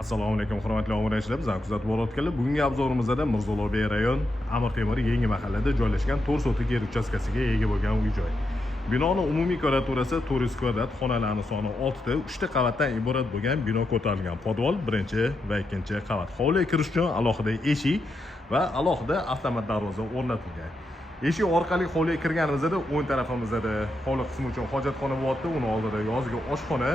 Assalomu alaykum hurmatli obunachilar, bizani kuzatib borayotganlar. Bugungi obzorimizda Mirzo Ulug'bek rayon Amir Temur yangi mahallada joylashgan 4 sotik yer uchastkasiga ega bo'lgan uy-joy. Binoning umumiy kvadraturasi 400 kvadrat, xonalarning soni 6 ta, 3 ta qavatdan iborat bo'lgan bino ko'tarilgan. Podval birinchi va ikkinchi qavat. Hovliga kirish uchun alohida eshik va alohida avtomat darvoza o'rnatilgan. Eshik orqali hovliga kirganimizda o'ng tarafimizda hovli qismi uchun hojatxona bo'lyapti. Uni oldida yozgi oshxona.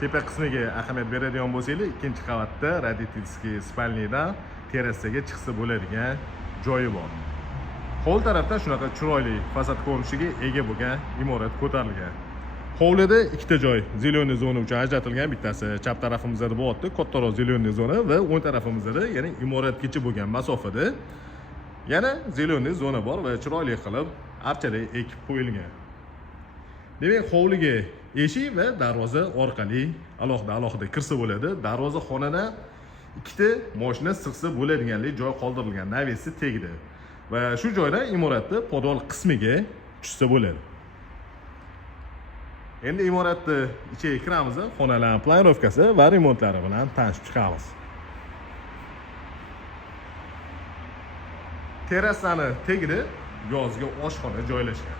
Tepa qismiga ahamiyat beradigan bo'lsangiz, ikkinchi qavatda родительский spalnidan terrasaga chiqsa bo'ladigan joyi bor. Hovli tarafdan shunaqa chiroyli fasad ko'rinishiga ega bo'lgan imorat ko'tarilgan. Hovlida ikkita joy zeleniy zona uchun ajratilgan, bittasi chap tarafimizda bo'lyapti, kattaroq zeleniy zona va o'ng tarafimizda yana imoratgacha bo'lgan masofada yana zeleniy zona bor va chiroyli qilib archada ekib qo'yilgan. Demak, hovliga eshik va darvoza orqali alohida kirsa bo'ladi. Darvoza xonadan ikkita mashina sig'sa bo'ladiganlik joy qoldirilgan, navesi tegdi. Va shu joydan imoratni podval qismiga tushsa bo'ladi. Endi imoratni ichiga kiramiz, xonalar planirovkasi va remontlari bilan tanishib chiqamiz. Terrasani tagida yozgi oshxona joylashgan.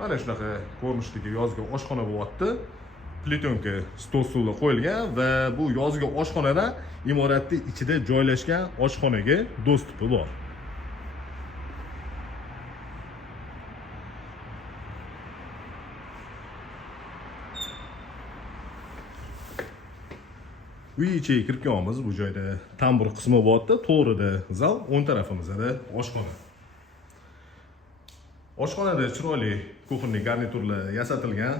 Mana shunaqa ko'rinishdagi yozgi oshxona bo'lyapti. Plitonka stol stullar qo'yilgan va bu yozgi oshxonadan imoratning ichida joylashgan oshxonaga dostupi bor. Uy ichiga kirganmiz, bu joyda tambur qismi bo'lyapti, to'g'rida zal, o'ng tarafimizda oshxona. Oshxonada chiroyli kuxonli garniturlar yasatilgan.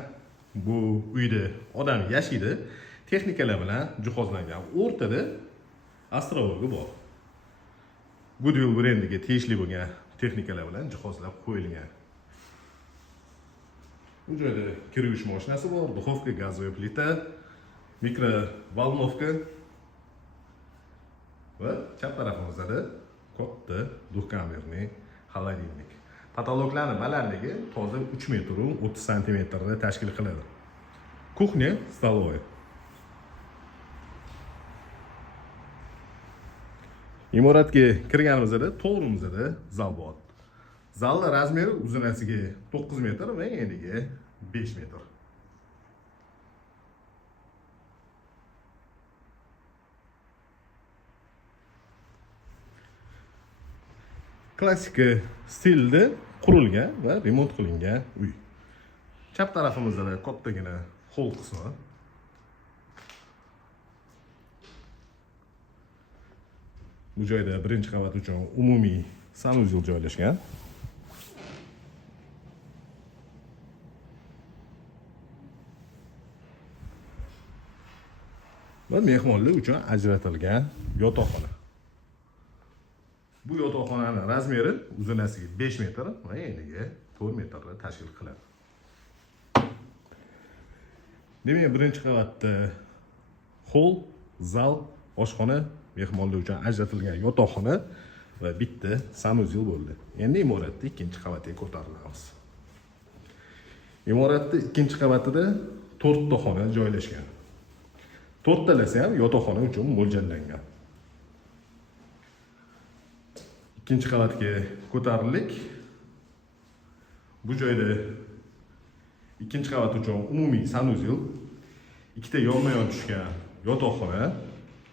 Bu uyda odam yashaydi, texnikalar bilan jihozlangan. O'rtada astrovogi bor. Goodwill brendiga tegishli bo'lgan texnikalar bilan jihozlab qo'yilgan. Bu joyda kir yuvish mashinasi bor, duxovka, gazovoy plita, mikrovolnovka va chap tarafimizda katta duxkamerli xolodilnik. Patologlarning balandligi toza 3 metr 30 santimetrni tashkil qiladi. Kuxnya, stolovoy. Imoratga kirganimizda to'g'rimizda zal bor. Zalning razmeri uzunasiga 9 metr va eniga 5 metr. Klassik stilda qurilgan va remont qilingan uy. Chap tarafimizda kattagina hol qismi. Bu joyda birinchi qavat uchun umumiy sanuzel joylashgan. Va mehmonlar uchun ajratilgan yotoqxona. Bu yotoqxonaning razmeri uzunasiga 5 metr va eniga 4 metrni tashkil qiladi. Demak, birinchi qavatda hol, zal, oshxona, mehmonlar uchun ajratilgan yotoqxona va bitta sanuzel bo'ldi. Endi imoratning ikkinchi qavatiga ko'tarilamiz. Imoratning ikkinchi qavatida 4 ta xona joylashgan. 4 talasi ham yotoqxona uchun mo'ljallangan. İkinci qavatga ko'tarildik. Bu joyda ikkinchi qavat uchun umumiy sanuzel, ikkita yonma-yon tushgan yotoqxona,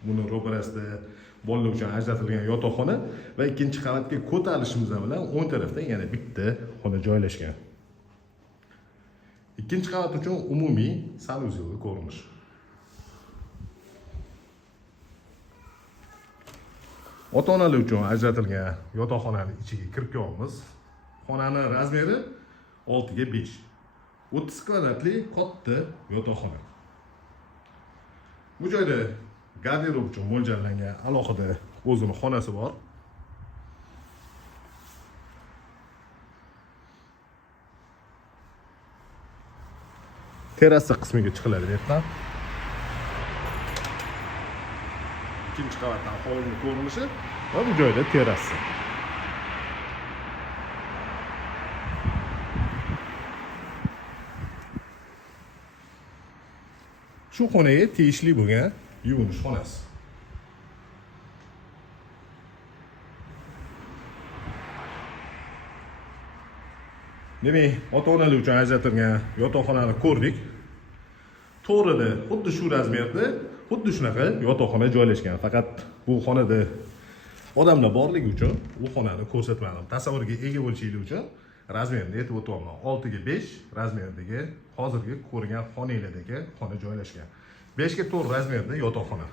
buni ro'parasida bolalar uchun ajratilgan yotoqxona va ikkinchi qavatga ko'tarilishimiz bilan o'ng tarafda yana bitta xona joylashgan. Ikkinchi qavat uchun umumiy sanuzelli ko'rinish. Ota-onalar uchun ajratilgan yotoqxonaning ichiga kirib kelamiz. Xonaning razmeri 6 ga 5. 30 kvadratli katta yotoqxona. Bu joyda garderob uchun mo'ljallangan alohida o'zining xonasi bor. Terrasa qismiga chiqiladi bu yerdan. İkinci qavatdan hovlining ko'rinishi va bu joyda terrasa. Shu xonaga tegishli bo'lgan yuvinish xonasi. Demak, ota-onalar uchun ajratilgan yotoqxonani ko'rdik. To'g'rida xuddi shu razmerda, xuddi shunaqa yotoqxona joylashgan. Faqat bu xonada odamlar borligi uchun bu xonani ko'rsatmadim. Tasavvurga ega bo'lishingiz uchun razmerini aytib o'tyapman. 6 ga 5 razmerdagi hozirgi ko'rgan xonanglardagi xona joylashgan. 5 ga 4 razmerda yotoqxona.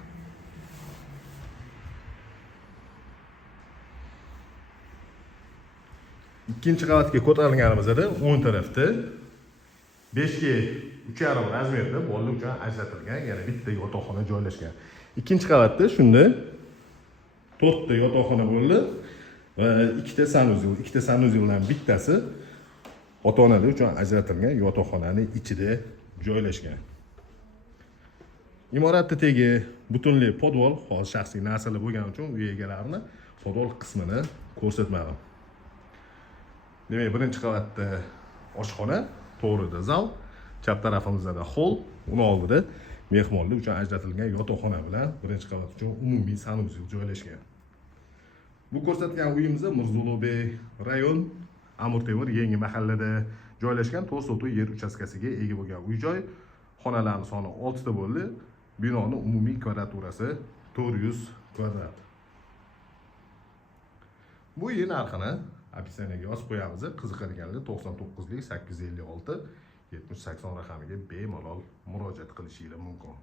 Ikkinchi qavatga ko'tarilganimizda o'ng tarafda 5 ga 3,5 razmerda bolalar uchun ajratilgan yana bitta yotoqxona joylashgan. Ikkinchi qavatda shunda 4 ta yotoqxona bo'ldi va 2 ta sanuzel. 2 ta sanuzeldan bittasi ota-onalar uchun ajratilgan yotoqxonaning ichida joylashgan. Imoratda tegi butunlay podvol, hozir shaxsiy narsalar bo'lgani uchun uy egalarini podvol qismini ko'rsatmadim. Demak, birinchi qavatda oshxona, to'g'rida zal, chap tarafimizda hol, uni oldida mehmonlar uchun ajratilgan yotoqxona bilan birinchi qavat uchun umumiy sanuzel joylashgan. Bu ko'rsatgan uyimiz Mirzulobey rayon Amir Temur yangi mahallada joylashgan 4 sotuv yer uchastkasiga ega bo'lgan uy-joy. Xonalarning soni 6 ta bo'ldi. Binoning umumiy kvadraturasi 400 kvadrat. Bu uy narxini opisiyaga yozib qo'yamiz. Qiziqadiganlar 99 lik 856 7080 raqamiga bemalol murojaat qilishingiz mumkin.